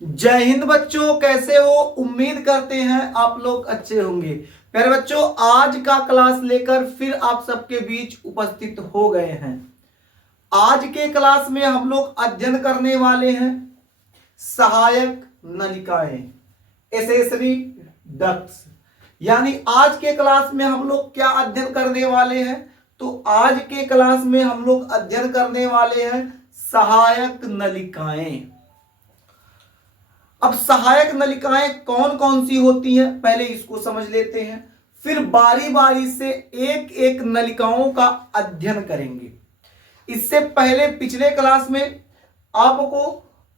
जय हिंद बच्चों, कैसे हो? उम्मीद करते हैं आप लोग अच्छे होंगे। प्यारे बच्चों, आज का क्लास लेकर फिर आप सबके बीच उपस्थित हो गए हैं। आज के क्लास में हम लोग अध्ययन करने वाले हैं सहायक नलिकाएं, एसेसरी डक्ट्स। यानी आज के क्लास में हम लोग क्या अध्ययन करने वाले हैं? तो आज के क्लास में हम लोग अध्ययन करने वाले हैं सहायक नलिकाएं। अब सहायक नलिकाएं कौन कौन सी होती हैं, पहले इसको समझ लेते हैं, फिर बारी बारी से एक एक नलिकाओं का अध्ययन करेंगे। इससे पहले पिछले क्लास में आपको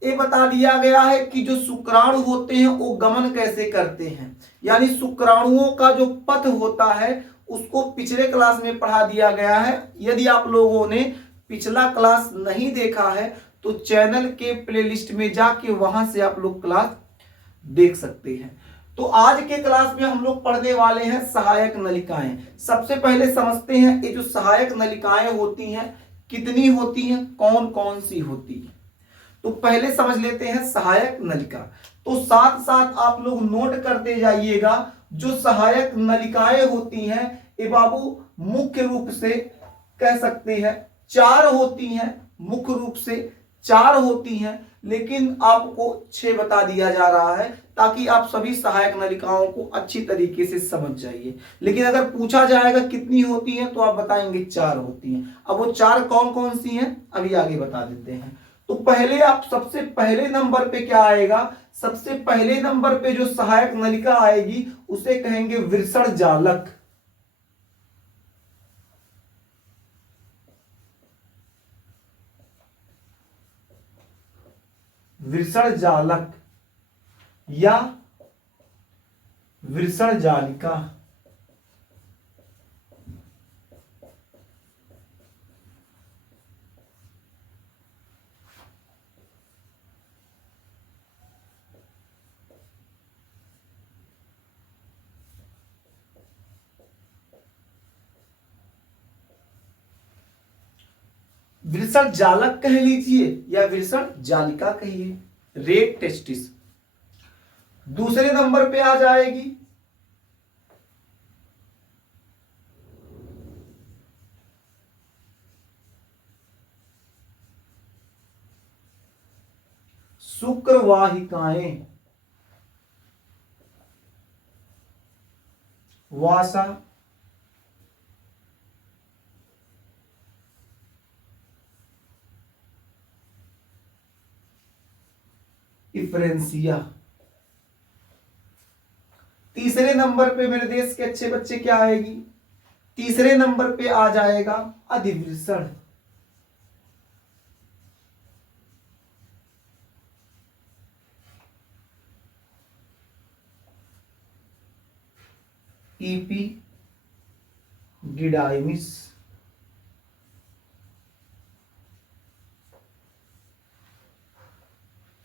ये बता दिया गया है कि जो शुक्राणु होते हैं वो गमन कैसे करते हैं, यानी शुक्राणुओं का जो पथ होता है उसको पिछले क्लास में पढ़ा दिया गया है। यदि आप लोगों ने पिछला क्लास नहीं देखा है तो चैनल के प्लेलिस्ट में जाके वहां से आप लोग क्लास देख सकते हैं। तो आज के क्लास में हम लोग पढ़ने वाले हैं सहायक नलिकाएं। सबसे पहले समझते हैं ये जो सहायक नलिकाएं होती हैं कितनी होती हैं, कौन कौन सी होती हैं। तो पहले समझ लेते हैं सहायक नलिका। तो साथ साथ आप लोग नोट करते जाइएगा, जो सहायक नलिकाएं होती हैं ये बाबू मुख्य रूप से कह सकते हैं चार होती हैं। मुख्य रूप से चार होती हैं, लेकिन आपको 6 बता दिया जा रहा है ताकि आप सभी सहायक नलिकाओं को अच्छी तरीके से समझ जाइए। लेकिन अगर पूछा जाएगा कितनी होती हैं तो आप बताएंगे 4 होती हैं। अब वो 4 कौन कौन सी हैं अभी आगे बता देते हैं। तो पहले आप सबसे पहले नंबर पे क्या आएगा? सबसे पहले नंबर पे जो सहायक नलिका आएगी उसे कहेंगे विर्षण जालक। विर्षण जालक या विर्षण जालिका। विर्षण जालक कह लीजिए या विर्षण जालिका कहिए, रेड टेस्टिस। दूसरे नंबर पे आ जाएगी शुक्रवाहिकाएं, वासा इफ्रेंसिया। तीसरे नंबर पे मेरे देश के अच्छे बच्चे क्या आएगी? तीसरे नंबर पे आ जाएगा अधिवृषण। इपीडिडाइमिस।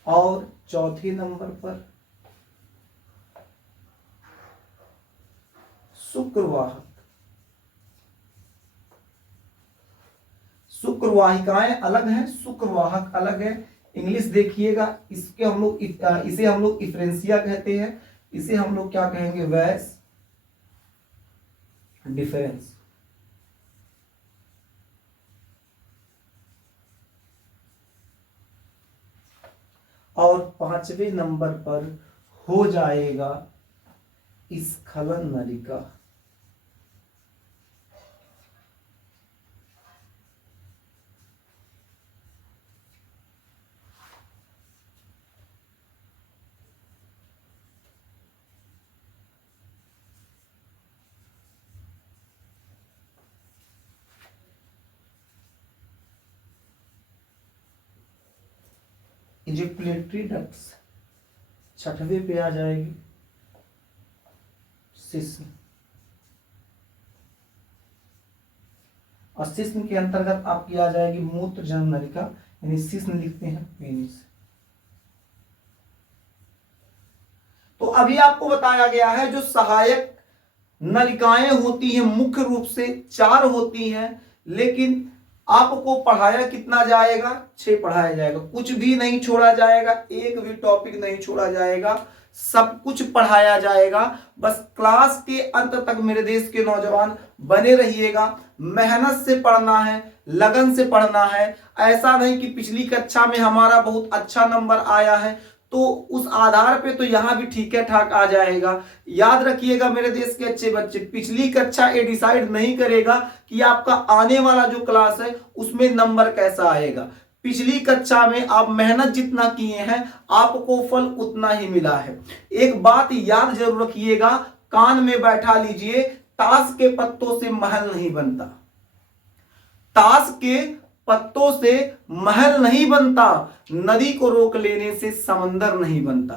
और चौथे नंबर पर शुक्रवाहक। शुक्रवाहिकाएं अलग हैं, शुक्रवाहक अलग है। इंग्लिश देखिएगा, इसके हम लोग इसे हम लोग इफ्रेंसिया कहते हैं, इसे हम लोग क्या कहेंगे? वैस डिफरेंस। और पांचवें नंबर पर हो जाएगा स्खलन नलिका। इजिप्लेटरी डक्ट्स छठवें पे आ जाएगी शिश्न। और शिश्न के अंतर्गत आपकी आ जाएगी मूत्र जन नलिका, यानी शिश्न लिखते हैं पेनिस। तो अभी आपको बताया गया है जो सहायक नलिकाएं होती हैं मुख्य रूप से 4 होती हैं, लेकिन आपको पढ़ाया कितना जाएगा, 6 पढ़ाया जाएगा, कुछ भी नहीं छोड़ा जाएगा, एक भी टॉपिक नहीं छोड़ा जाएगा, सब कुछ पढ़ाया जाएगा। बस क्लास के अंत तक मेरे देश के नौजवान बने रहिएगा। मेहनत से पढ़ना है, लगन से पढ़ना है। ऐसा नहीं कि पिछली कक्षा में हमारा बहुत अच्छा नंबर आया है तो उस आधार पे तो यहां भी ठीक है ठाक आ जाएगा। याद रखिएगा मेरे देश के अच्छे बच्चे, पिछली कक्षा ये डिसाइड नहीं करेगा कि आपका आने वाला जो क्लास है उसमें नंबर कैसा आएगा। पिछली कक्षा में आप मेहनत जितना किए हैं आपको फल उतना ही मिला है। एक बात याद जरूर रखिएगा, कान में बैठा लीजिए, ताश के पत्तों से महल नहीं बनता। ताश के पत्तों से महल नहीं बनता, नदी को रोक लेने से समंदर नहीं बनता।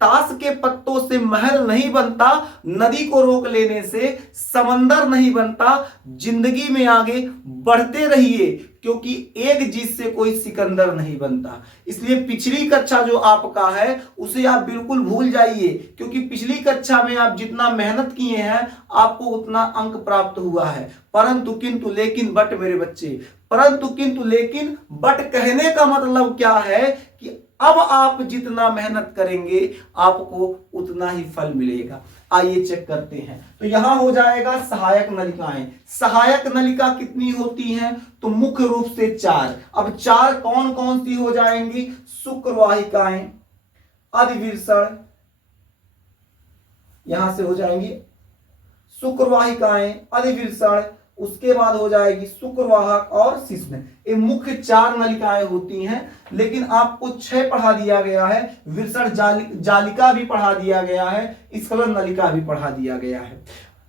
ताश के पत्तों से महल नहीं बनता, नदी को रोक लेने से समंदर नहीं बनता। जिंदगी में आगे बढ़ते रहिए, क्योंकि एक जीत से कोई सिकंदर नहीं बनता। इसलिए पिछली कक्षा जो आपका है उसे आप बिल्कुल भूल जाइए, क्योंकि पिछली कक्षा में आप जितना मेहनत किए हैं आपको उतना अंक प्राप्त हुआ है। परंतु किंतु लेकिन बट मेरे बच्चे, परंतु किंतु लेकिन बट कहने का मतलब क्या है कि अब आप जितना मेहनत करेंगे आपको उतना ही फल मिलेगा। आइए चेक करते हैं। तो यहां हो जाएगा सहायक नलिकाएं। सहायक नलिका कितनी होती हैं, तो मुख्य रूप से 4। अब 4 कौन कौन सी हो जाएंगी, शुक्रवाहिकाएं, अधिविर्षण, यहां से हो जाएंगी शुक्रवाहिकाएं, अधिविर्षण, उसके बाद हो जाएगी शुक्रवाहक और शिश्न। ये मुख्य 4 नलिकाएं होती हैं, लेकिन आपको 6 पढ़ा दिया गया है। विर्षण जालिका भी पढ़ा दिया गया है, स्खलन नलिका भी पढ़ा दिया गया है।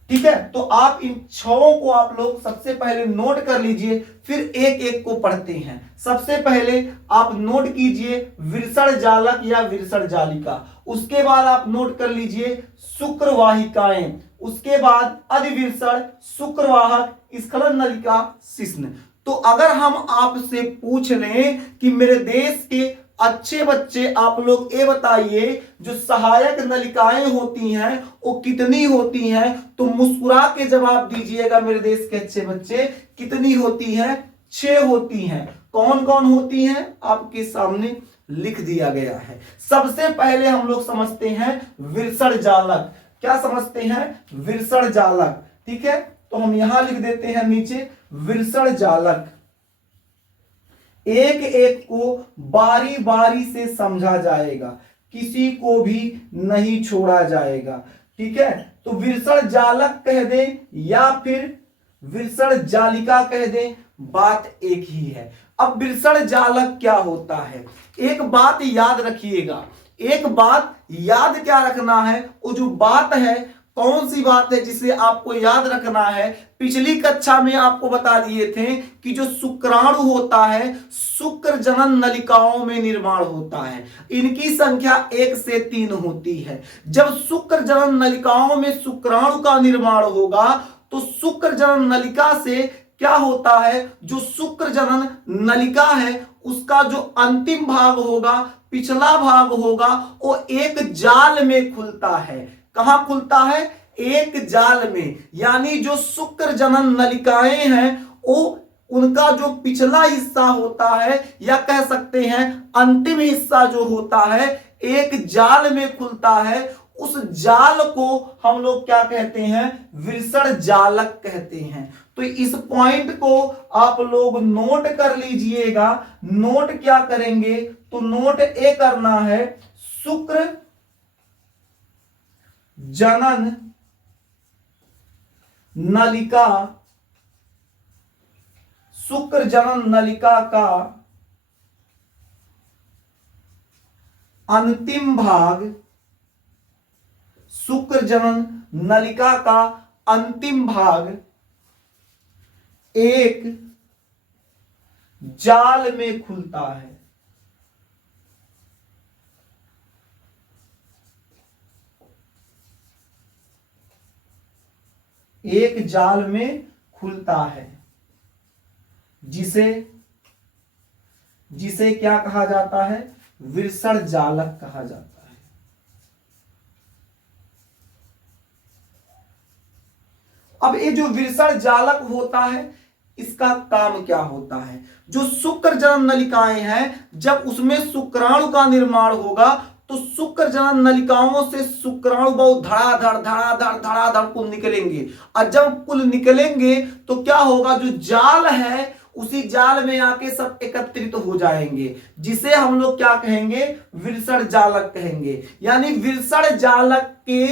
ठीक है, तो आप इन 6 को आप लोग सबसे पहले नोट कर लीजिए, फिर एक एक को पढ़ते हैं। सबसे पहले आप नोट कीजिए विर्षण जालक या विर्षण जालिका, उसके बाद आप नोट कर लीजिए शुक्रवाहिकाएं, उसके बाद अधिविर्षण, शुक्रवाहक, स्खलन नलिका, शिश्न। तो अगर हम आपसे पूछ लें कि मेरे देश के अच्छे बच्चे आप लोग ये बताइए जो सहायक नलिकाएं होती हैं वो कितनी होती हैं, तो मुस्कुरा के जवाब दीजिएगा मेरे देश के अच्छे बच्चे। कितनी होती हैं, 6 होती हैं। कौन कौन होती हैं आपके सामने लिख दिया गया है। सबसे पहले हम लोग समझते हैं विर्षण जालक। क्या समझते हैं, विर्षण जालक। ठीक है, तो हम यहां लिख देते हैं नीचे विर्षण जालक। एक एक को बारी बारी से समझा जाएगा, किसी को भी नहीं छोड़ा जाएगा। ठीक है, तो विर्षण जालक कह दें या फिर विर्षण जालिका कह दें, बात एक ही है। अब विर्षण जालक क्या होता है, एक बात याद रखिएगा। एक बात याद क्या रखना है, वो जो बात है कौन सी बात है जिसे आपको याद रखना है। पिछली कक्षा में आपको बता दिए थे कि जो शुक्राणु होता है शुक्र जनन नलिकाओं में निर्माण होता है। इनकी संख्या 1 से 3 होती है। जब शुक्र जनन नलिकाओं में शुक्राणु का निर्माण होगा तो शुक्र जनन नलिका से क्या होता है, जो शुक्र जनन नलिका है उसका जो अंतिम भाग होगा, पिछला भाग होगा, वो एक जाल में खुलता है। कहां खुलता है, एक जाल में। यानी जो शुक्र जनन नलिकाएं हैं वो उनका जो पिछला हिस्सा होता है या कह सकते हैं अंतिम हिस्सा जो होता है एक जाल में खुलता है। उस जाल को हम लोग क्या कहते हैं, विर्षण जालक कहते हैं। तो इस पॉइंट को आप लोग नोट कर लीजिएगा। नोट क्या करेंगे, तो नोट ए करना है शुक्र जनन नलिका, शुक्र जनन नलिका का अंतिम भाग, शुक्र जनन नलिका का अंतिम भाग एक जाल में खुलता है। एक जाल में खुलता है, जिसे क्या कहा जाता है, विर्षण जालक कहा जाता है। अब ये जो विर्षण जालक होता है इसका काम क्या होता है? जो शुक्र जनन नलिकाएं हैं, जब उसमें शुक्राणु का निर्माण होगा तो शुक्र जनन नलिकाओं से शुक्राणु बहुत धड़ाधड़ धड़ाधड़ धड़ाधड़ कुल निकलेंगे, और जब कुल निकलेंगे तो क्या होगा, जो जाल है उसी जाल में आके सब एकत्रित हो जाएंगे, जिसे हम लोग क्या कहेंगे, विरसण जालक कहेंगे। यानी विरसण जालक के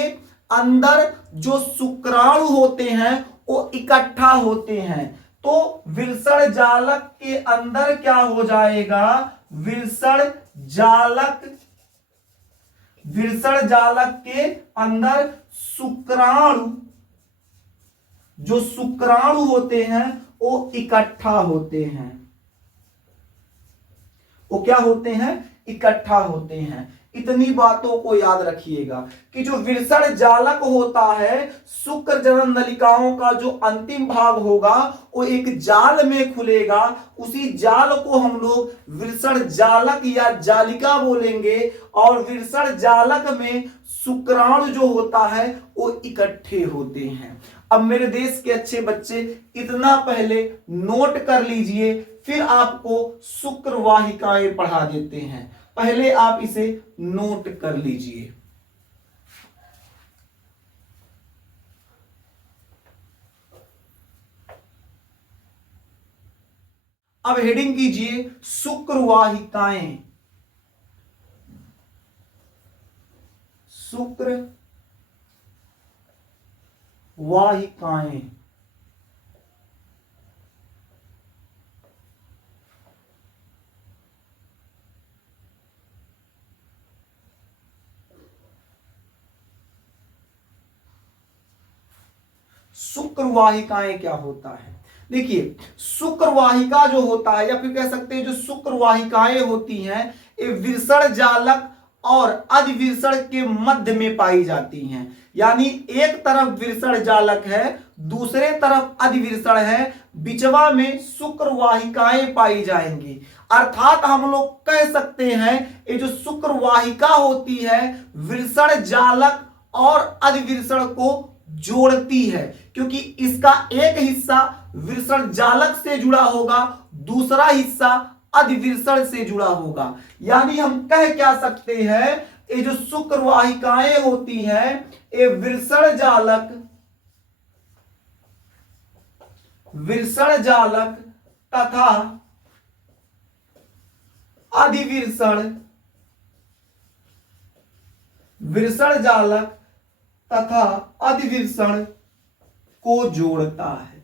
अंदर जो शुक्राणु होते हैं वो इकट्ठा होते हैं। तो विरसण जालक के अंदर क्या हो जाएगा, विरसण जालक के अंदर शुक्राणु, जो शुक्राणु होते हैं वो इकट्ठा होते हैं। वो क्या होते हैं, इकट्ठा होते हैं। इतनी बातों को याद रखिएगा कि जो विरसण जालक होता है, शुक्र जनन नलिकाओं का जो अंतिम भाग होगा वो एक जाल में खुलेगा, उसी जाल को हम लोग विरसण जालक या जालिका बोलेंगे, और विरसण जालक में शुक्राणु जो होता है वो इकट्ठे होते हैं। अब मेरे देश के अच्छे बच्चे इतना पहले नोट कर लीजिए, फिर आपको शुक्र वाहिकाएं पढ़ा देते हैं। पहले आप इसे नोट कर लीजिए। अब हेडिंग कीजिए शुक्र वाहिकाएं। शुक्र वाहिकाएं। शुक्र वाहिकाएं क्या होता है? देखिए, शुक्र वाहिका जो होता है, या फिर कह सकते हैं जो शुक्र वाहिकाएं होती हैं, ये विरसण जालक और अधिविरसण के मध्य में पाई जाती हैं। यानी एक तरफ विरसण जालक है, दूसरे तरफ अधिविरसण है, बिचवा में शुक्र वाहिकाएं पाई जाएंगी। अर्थात हम लोग कह सकते हैं ये जो शुक्र वाहिका होती है विरसण जालक और अधिविरसण को जोड़ती है, क्योंकि इसका एक हिस्सा विरसण जालक से जुड़ा होगा, दूसरा हिस्सा अधिविरसण से जुड़ा होगा। यानी हम कह क्या सकते हैं, ये जो शुक्र वाहिकाएं होती हैं ये विरसण जालक तथा अधिविरसण, विरसण जालक तथा अधिविरसण को जोड़ता है।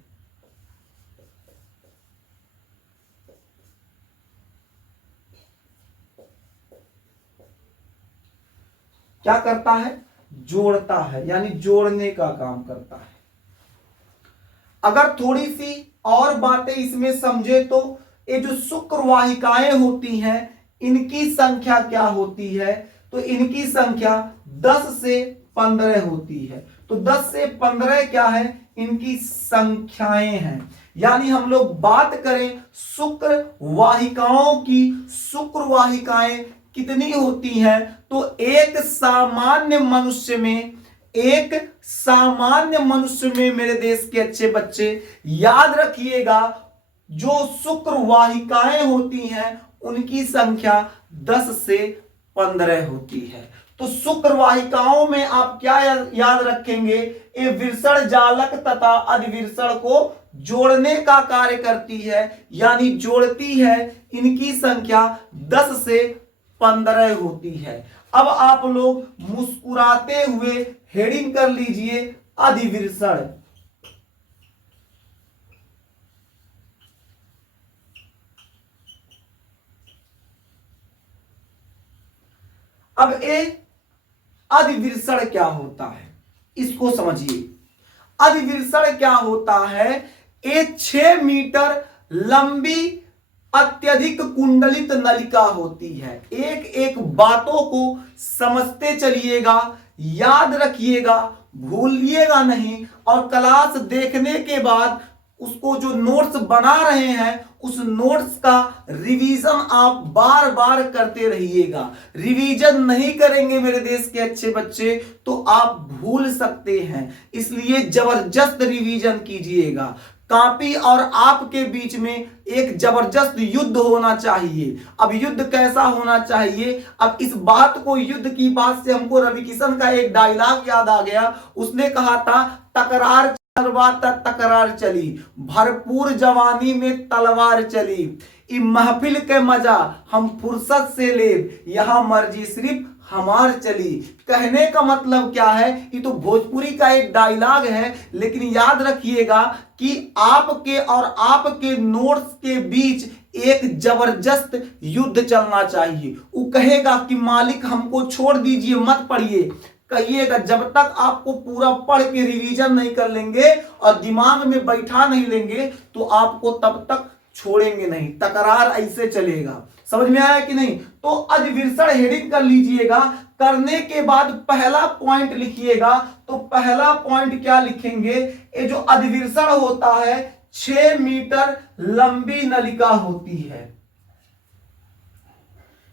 क्या करता है? जोड़ता है, यानी जोड़ने का काम करता है। अगर थोड़ी सी और बातें इसमें समझे तो ये जो शुक्र वाहिकाएं होती हैं इनकी संख्या क्या होती है? तो इनकी संख्या 10 से 15 होती है। तो 10 से 15 क्या है? इनकी संख्याएं हैं। यानी हम लोग बात करें शुक्र वाहिकाओं की, शुक्र वाहिकाएं कितनी होती हैं? तो एक सामान्य मनुष्य में मेरे देश के अच्छे बच्चे याद रखिएगा, जो शुक्र वाहिकाएं होती हैं उनकी संख्या 10 से 15 होती है। तो शुक्र वाहिकाओं में आप क्या याद रखेंगे? ये विरसण जालक तथा अधिविरसण को जोड़ने का कार्य करती है, यानी जोड़ती है। इनकी संख्या 10 से 15 होती है। अब आप लोग मुस्कुराते हुए हेडिंग कर लीजिए अधिविरसण। अब ये अधिविरसण क्या होता है इसको समझिए। अधिविरसण क्या होता है? ये 6 मीटर लंबी अत्यधिक कुंडलित नलिका होती है। एक एक बातों को समझते चलिएगा, याद रखिएगा, भूलिएगा नहीं, और क्लास देखने के बाद उसको जो नोट्स बना रहे हैं उस नोट्स का रिवीजन आप बार बार करते रहिएगा। रिवीजन नहीं करेंगे मेरे देश के अच्छे बच्चे तो आप भूल सकते हैं, इसलिए जबरदस्त रिवीजन कीजिएगा। कापी और आपके बीच में एक जबरदस्त युद्ध होना चाहिए। अब युद्ध कैसा होना चाहिए? अब इस बात को, युद्ध की बात से हमको रवि किशन का एक डायलॉग याद आ गया। उसने कहा था, तकरार तकरार चली, भरपूर जवानी में तलवार चली, इ महफिल के मजा हम फुर्सत से ले, यहां मर्जी सिर्फ हमार चली। कहने का मतलब क्या है? ये तो भोजपुरी का एक डायलॉग है, लेकिन याद रखिएगा कि आपके और आपके नोट्स के बीच एक जबरदस्त युद्ध चलना चाहिए। वो कहेगा कि मालिक हमको छोड़ दीजिए, मत पढ़िए, कहिएगा जब तक आपको पूरा पढ़ के रिवीजन नहीं कर लेंगे और दिमाग में बैठा नहीं लेंगे तो आपको तब तक छोड़ेंगे नहीं। तकरार ऐसे चलेगा। समझ में आया कि नहीं? तो अधिविर्षण हेडिंग कर लीजिएगा। करने के बाद पहला पॉइंट लिखिएगा। तो पहला पॉइंट क्या लिखेंगे? ये जो अधिविर्षण होता है 6 मीटर लंबी नलिका होती है।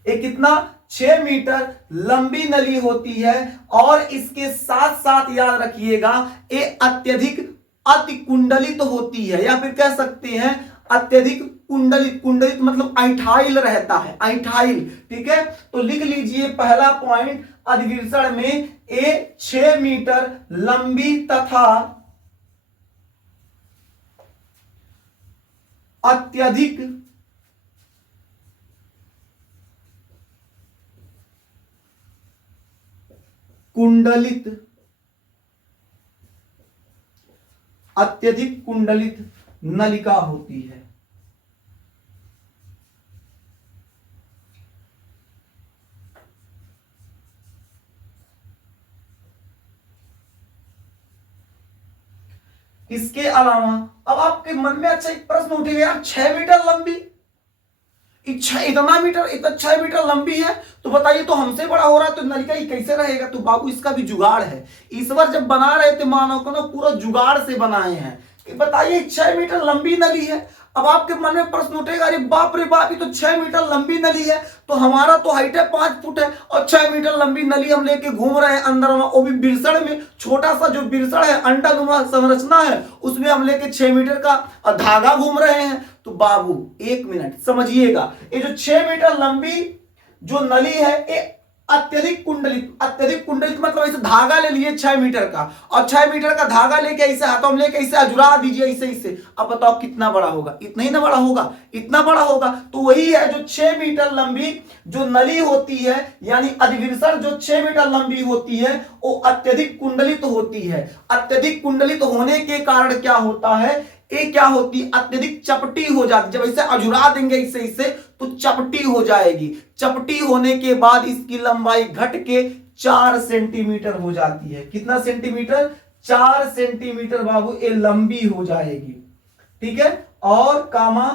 ये कितना? 6 मीटर लंबी नली होती है। और इसके साथ साथ याद रखिएगा ये अत्यधिक अतिकुंडलित होती है, या फिर कह सकते हैं अत्यधिक कुंडलित। कुंडलित मतलब ऐंठाइल रहता है, ऐंठाइल। ठीक है, तो लिख लीजिए पहला पॉइंट, अधिविर्षण में ये 6 मीटर लंबी तथा अत्यधिक कुंडलित, अत्यधिक कुंडलित नलिका होती है। इसके अलावा अब आपके मन में अच्छा एक प्रश्न उठेगा, यार 6 मीटर लंबी, इतना मीटर, इतना 6 मीटर लंबी है, तो बताइए तो हमसे बड़ा हो रहा है तो नलिका ही कैसे रहेगा? तो बाबू इसका भी जुगाड़ है। ईश्वर जब बना रहे थे मानव को ना, पूरा जुगाड़ से बनाए हैं। बताइए 6 मीटर लंबी नली है। अब आपके मन में प्रश्न उठेगा, अरे बाप रे बाप, ये तो 6 मीटर लंबी नली है, तो हमारा तो हाइट है 5 फुट है और 6 मीटर लंबी नली हम लेके घूम रहे हैं अंदर में, वो भी बिरसड़ में। छोटा सा जो बिरसड़ है, अंडानुमा संरचना है, उसमें हम लेके 6 मीटर का धागा घूम रहे हैं। तो बाबू 1 मिनट समझिएगा, ये जो 6 मीटर लंबी जो नली है ये अत्यधिक कुंडलित। अत्यधिक कुंडलित मतलब ऐसे धागा ले लिए 6 मीटर का, और 6 मीटर का धागा लेके ऐसे हाथों में लेके ऐसे अजुरा दीजिए, ऐसे ऐसे। अब बताओ कितना बड़ा होगा? इतना ही ना बड़ा होगा, इतना बड़ा होगा। तो वही है जो 6 मीटर लंबी जो नली होती है, यानी अधिविर्षण जो 6 मीटर लंबी होती है, वो अत्यधिक कुंडलित होती है। अत्यधिक कुंडलित होने के कारण क्या होता है? ये क्या होती? अत्यधिक चपटी हो जाती। जब ऐसे अजुरा देंगे इसे इसे तो चपटी हो जाएगी। चपटी होने के बाद इसकी लंबाई घट के 4 सेंटीमीटर हो जाती है। कितना सेंटीमीटर? 4 सेंटीमीटर बाबू ये लंबी हो जाएगी। ठीक है, और कामा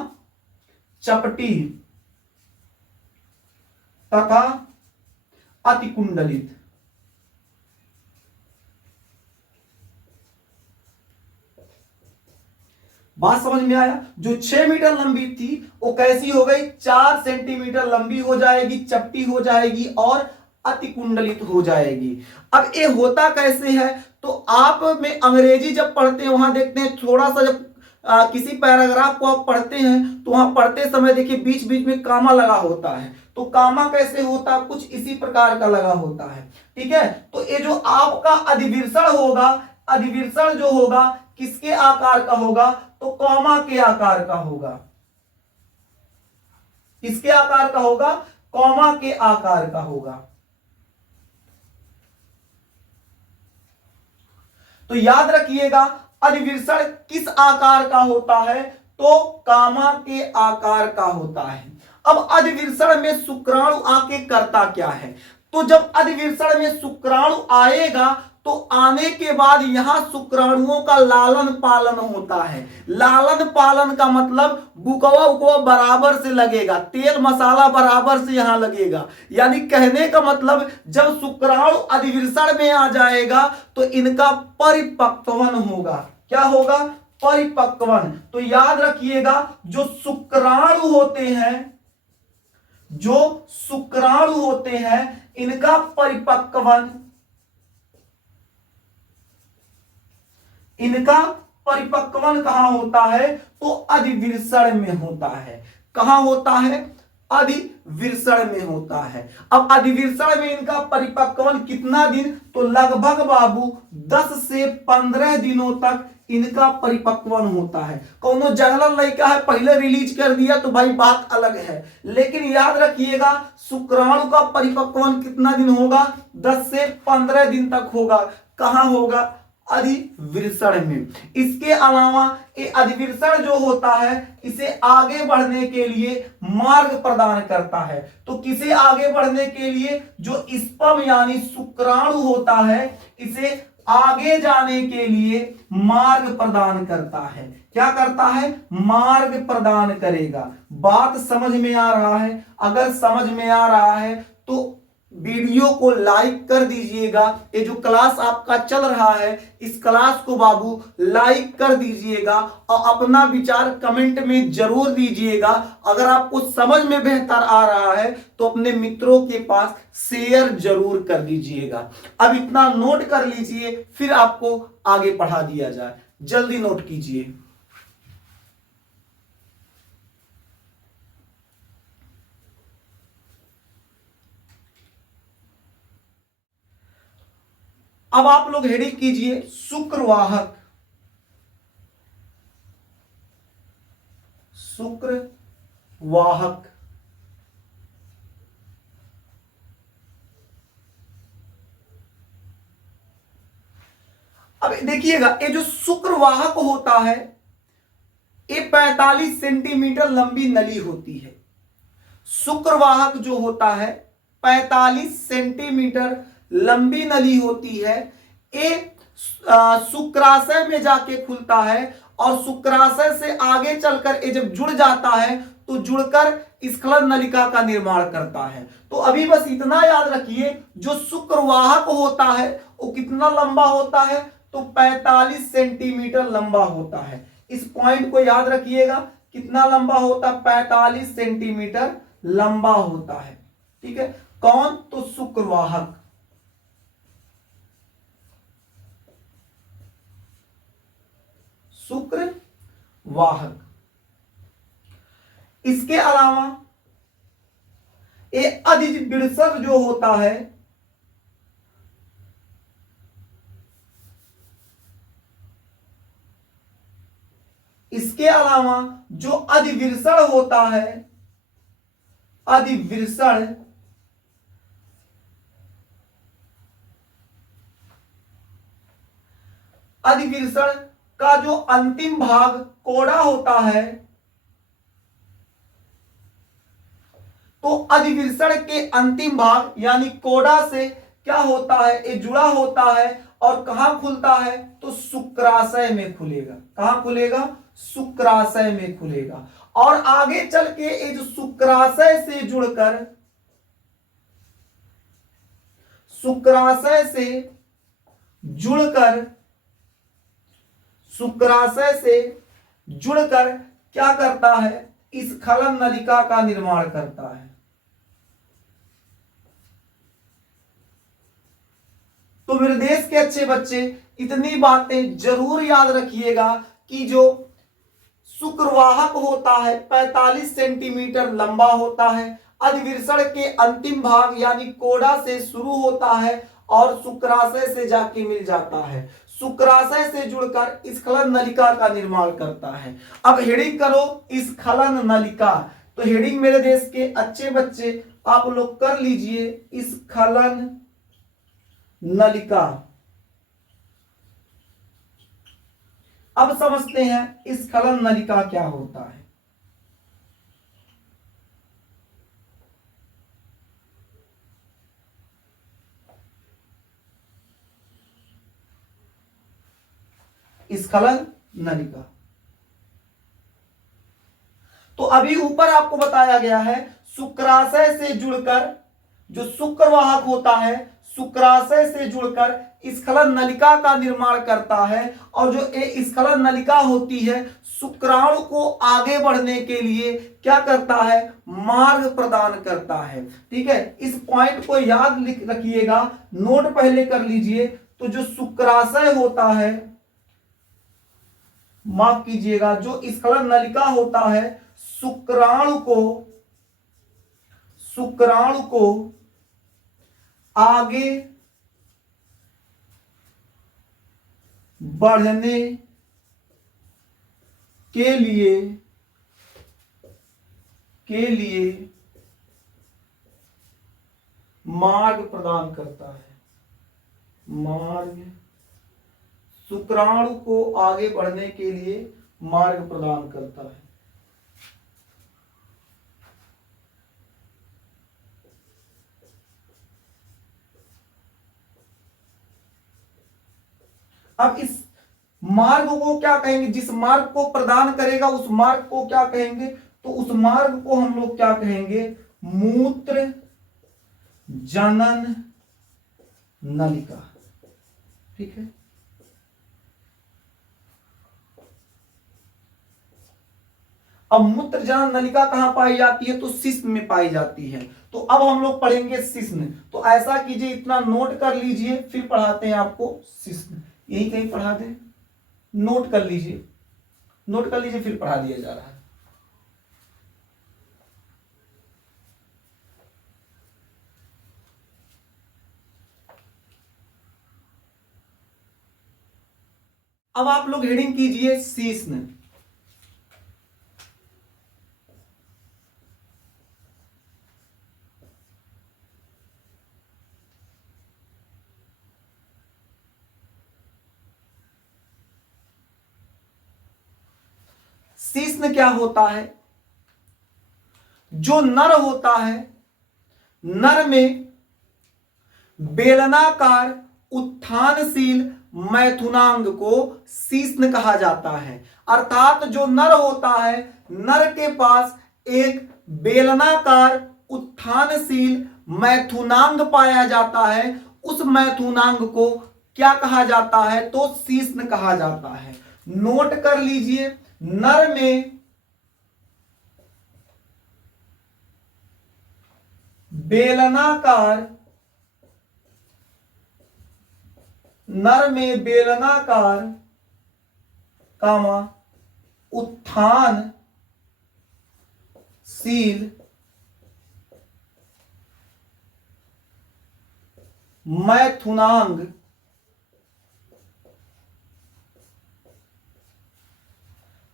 चपटी तथा अतिकुंडलित। बात समझ में आया? जो 6 मीटर लंबी थी वो कैसी हो गई? 4 सेंटीमीटर लंबी हो जाएगी, चपटी हो जाएगी और अतिकुंडलित हो जाएगी। अब ये होता कैसे है? तो आप में अंग्रेजी जब पढ़ते हैं वहां देखते हैं थोड़ा सा, जब किसी पैराग्राफ को आप पढ़ते हैं तो वहां पढ़ते समय देखिए बीच बीच में कामा लगा होता है। तो कामा कैसे होता है? कुछ इसी प्रकार का लगा होता है। ठीक है, तो ये जो आपका अधिविर्षण होगा, अधिविर्षण जो होगा किसके आकार का होगा? तो कॉमा के आकार का होगा। किसके आकार का होगा? कॉमा के आकार का होगा। तो याद रखिएगा अधिविर्षण किस आकार का होता है? तो कामा के आकार का होता है। अब अधिविर्षण में शुक्राणु आके करता क्या है? तो जब अधिविर्षण में शुक्राणु आएगा तो आने के बाद यहां शुक्राणुओं का लालन पालन होता है। लालन पालन का मतलब बुकवा उकवा बराबर से लगेगा, तेल मसाला बराबर से यहां लगेगा। यानी कहने का मतलब जब शुक्राणु अधिविर्षण में आ जाएगा तो इनका परिपक्वन होगा। क्या होगा? परिपक्वन। तो याद रखिएगा जो शुक्राणु होते हैं, जो शुक्राणु होते हैं इनका परिपक्वन, इनका परिपक्वन कहां होता है? तो अधिविर्षण में होता है। कहां होता है? अधिविर्षण में होता है। अब अधिविर्षण में इनका परिपक्वन कितना दिन? तो लगभग बाबू 10 से 15 दिनों तक इनका परिपक्वन होता है। कौनो जंगल लड़का है पहले रिलीज कर दिया तो भाई बात अलग है, लेकिन याद रखिएगा शुक्राणु का परिपक्वन कितना दिन होगा? 10 से 15 दिन तक होगा। कहां होगा? अधिविर्षण में। इसके अलावा ये अधिविर्षण जो होता है इसे आगे बढ़ने के लिए मार्ग प्रदान करता है। तो किसे आगे बढ़ने के लिए? जो स्पर्म यानी शुक्राणु होता है इसे आगे जाने के लिए मार्ग प्रदान करता है। क्या करता है? मार्ग प्रदान करेगा। बात समझ में आ रहा है? अगर समझ में आ रहा है तो वीडियो को लाइक कर दीजिएगा। ये जो क्लास आपका चल रहा है इस क्लास को बाबू लाइक कर दीजिएगा और अपना विचार कमेंट में जरूर दीजिएगा। अगर आपको समझ में बेहतर आ रहा है तो अपने मित्रों के पास शेयर जरूर कर दीजिएगा। अब इतना नोट कर लीजिए, फिर आपको आगे पढ़ा दिया जाए। जल्दी नोट कीजिए। अब आप लोग हेडिंग कीजिए शुक्रवाहक। शुक्रवाहक। अब देखिएगा ये जो शुक्रवाहक होता है ये 45 सेंटीमीटर लंबी नली होती है। शुक्रवाहक जो होता है 45 सेंटीमीटर लंबी नली होती है। ये शुक्राशय में जाके खुलता है और शुक्राशय से आगे चलकर ये जब जुड़ जाता है तो जुड़कर स्खलन नलिका का निर्माण करता है। तो अभी बस इतना याद रखिए जो शुक्रवाहक होता है वो कितना लंबा होता है? तो 45 सेंटीमीटर लंबा होता है। इस पॉइंट को याद रखिएगा। कितना लंबा होता है? 45 सेंटीमीटर लंबा होता है। ठीक है। कौन? तो शुक्रवाहक। शुक्रवाहक। इसके अलावा ये अधिविर्षण जो होता है इसके अलावा जो अधिविर्षण होता है अधिविर्षण अधिविर्षण का जो अंतिम भाग कोड़ा होता है तो अधिविर्षण के अंतिम भाग यानी कोड़ा से क्या होता है? ये जुड़ा होता है और कहां खुलता है? तो शुक्राशय में खुलेगा। कहां खुलेगा? शुक्राशय में खुलेगा। और आगे चल के ये जो शुक्राशय से जुड़कर शुक्राशय से जुड़कर क्या करता है? स्खलन नलिका का निर्माण करता है। तो मेरे देश के अच्छे बच्चे इतनी बातें जरूर याद रखिएगा कि जो शुक्रवाहक होता है 45 सेंटीमीटर लंबा होता है। अधिविर्षण के अंतिम भाग यानी कोड़ा से शुरू होता है और शुक्राशय से जाके मिल जाता है। शुक्राशय से जुड़कर स्खलन नलिका का निर्माण करता है। अब हेडिंग करो स्खलन नलिका। तो हेडिंग मेरे देश के अच्छे बच्चे आप लोग कर लीजिए स्खलन नलिका। अब समझते हैं स्खलन नलिका क्या होता है। स्खलन नलिका तो अभी ऊपर आपको बताया गया है शुक्राशय से जुड़कर जो शुक्रवाहक होता है शुक्राशय से जुड़कर स्खलन नलिका का निर्माण करता है। और जो ये स्खलन नलिका होती है शुक्राणु को आगे बढ़ने के लिए क्या करता है? मार्ग प्रदान करता है। ठीक है। इस पॉइंट को याद रखिएगा, नोट पहले कर लीजिए। तो जो शुक्राशय होता है माफ कीजिएगा, जो स्खलन नलिका होता है शुक्राणु को आगे बढ़ने के लिए मार्ग प्रदान करता है। शुक्राणु को आगे बढ़ने के लिए मार्ग प्रदान करता है। अब इस मार्ग को क्या कहेंगे? जिस मार्ग को प्रदान करेगा उस मार्ग को क्या कहेंगे? तो उस मार्ग को हम लोग क्या कहेंगे? मूत्र जनन नलिका। ठीक है। अब मूत्र जनन नलिका कहां पाई जाती है? तो शिश्न में पाई जाती है। तो अब हम लोग पढ़ेंगे शिश्न। तो ऐसा कीजिए, इतना नोट कर लीजिए, फिर पढ़ाते हैं आपको शिश्न। यही कहीं पढ़ा दें, नोट कर लीजिए, फिर पढ़ा दिया जा रहा है। अब आप लोग हेडिंग कीजिए शिश्न। शिश्न क्या होता है? जो नर होता है, नर में बेलनाकार उत्थानशील मैथुनांग को शिश्न कहा जाता है। अर्थात जो नर होता है, नर के पास एक बेलनाकार उत्थानशील मैथुनांग पाया जाता है। उस मैथुनांग को क्या कहा जाता है? तो शिश्न कहा जाता है। नोट कर लीजिए, नर में बेलनाकार कामा उत्थानशील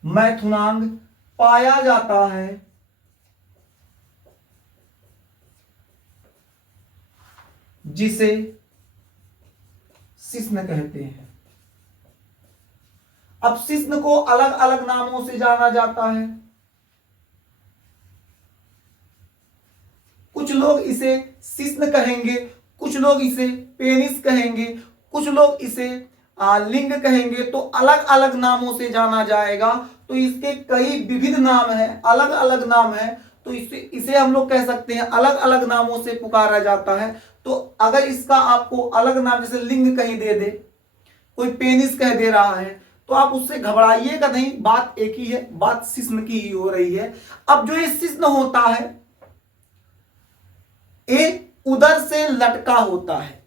मैथुनांग पाया जाता है, जिसे शिश्न कहते हैं। अब शिश्न को अलग अलग नामों से जाना जाता है। कुछ लोग इसे शिश्न कहेंगे, कुछ लोग इसे पेनिस कहेंगे, कुछ लोग इसे लिंग कहेंगे। तो अलग अलग नामों से जाना जाएगा। तो इसके कई विविध नाम हैं, अलग अलग नाम है। तो इसे हम लोग कह सकते हैं, अलग अलग नामों से पुकारा जाता है। तो अगर इसका आपको अलग नाम, जैसे लिंग कहीं दे दे, कोई पेनिस कह दे रहा है, तो आप उससे घबराइएगा नहीं, बात एक ही है, बात शिश्न की ही हो रही है। अब जो ये शिश्न होता है, ये उदर से लटका होता है।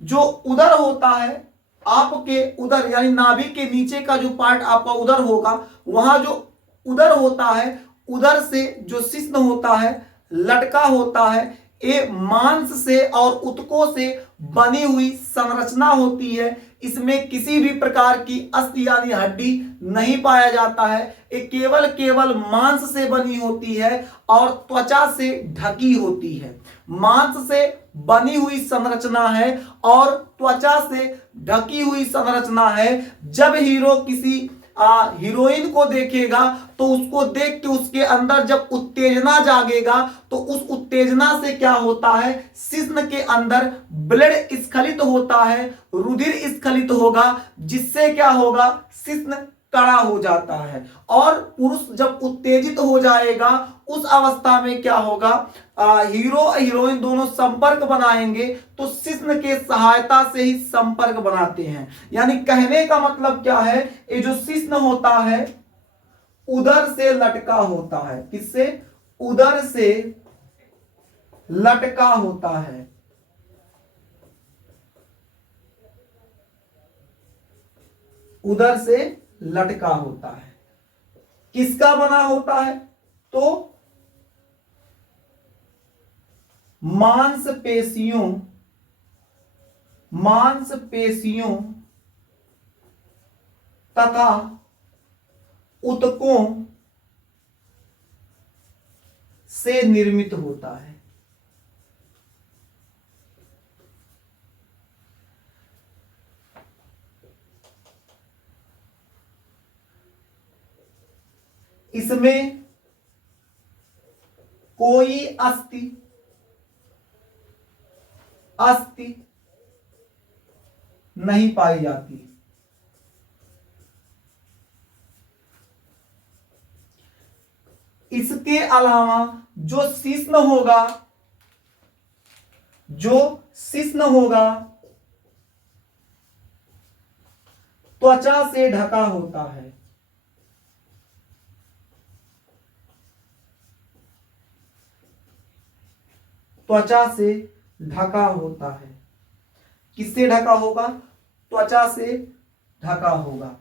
जो उदर होता है, आपके उदर यानी नाभि के नीचे का जो पार्ट आपका उदर होगा, वहां जो उदर होता है, उदर से जो शिश्न होता है, लटका होता है। ये मांस से और उत्तकों से बनी हुई संरचना होती है। इसमें किसी भी प्रकार की अस्थि यानी हड्डी नहीं पाया जाता है। ये केवल मांस से बनी होती है और त्वचा से ढकी होती है। मांस से बनी हुई संरचना है और त्वचा से ढकी हुई संरचना है। जब हीरो किसी हीरोइन को देखेगा तो उसको देख के उसके अंदर जब उत्तेजना जागेगा, तो उस उत्तेजना से क्या होता है? शिश्न के अंदर ब्लड स्खलित होता है, रुधिर स्खलित होगा, जिससे क्या होगा? शिश्न कड़ा हो जाता है। और पुरुष जब उत्तेजित हो जाएगा, उस अवस्था में क्या होगा? हीरो हीरोइन दोनों संपर्क बनाएंगे। तो शिश्न के सहायता से ही संपर्क बनाते हैं। यानी कहने का मतलब क्या है? ये जो शिश्न होता है, उदर से लटका होता है। किससे? उदर से लटका होता है। उदर से लटका होता है। किसका बना होता है? तो मांसपेशियों तथा ऊतकों से निर्मित होता है। इसमें कोई अस्थि नहीं पाई जाती। इसके अलावा जो शिश्न होगा त्वचा से ढका होता है। त्वचा से ढका होता है। किससे ढका होगा? त्वचा से ढका होगा।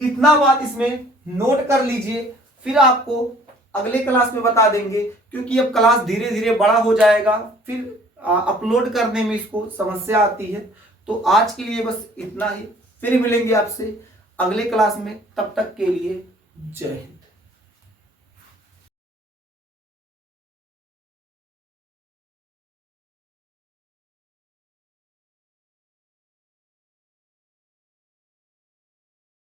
इतना बात इसमें नोट कर लीजिए, फिर आपको अगले क्लास में बता देंगे, क्योंकि अब क्लास धीरे धीरे बड़ा हो जाएगा, फिर अपलोड करने में इसको समस्या आती है। तो आज के लिए बस इतना ही, फिर मिलेंगे आपसे अगले क्लास में। तब तक के लिए जय हिंद।